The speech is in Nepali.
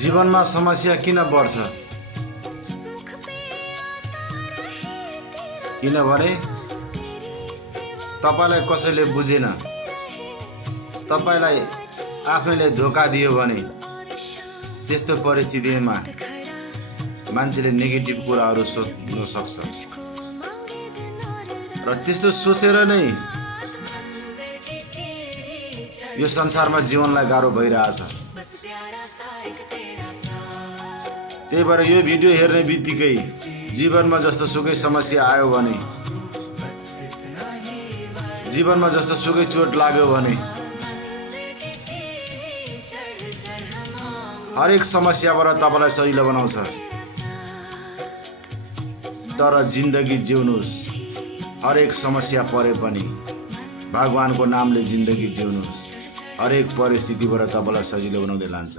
जीवनमा समस्या किन बढ्छ? किनभने तपाईलाई कसैले बुझेन, तपाईलाई आफैले धोका दियो भने त्यस्तो परिस्थितिमा मान्छेले नेगेटिभ कुराहरू सोच्न सक्छ र त्यस्तो सोचेर नै यो संसारमा जीवनलाई गाह्रो भइरहेछ। त्यही भएर यो भिडियो हेर्ने बित्तिकै जीवनमा जस्तो सुकै समस्या आयो भने, जीवनमा जस्तो सुकै चोट लाग्यो भने हरेक समस्याबाट तपाईलाई सजिलो बनाउँछ। तर जिन्दगी जिउनुस्, हरेक समस्या परे पनि भगवानको नामले जिन्दगी जिउनुस्, हरेक परिस्थितिबाट तपाईलाई सजिलो बनाउँदै लान्छ।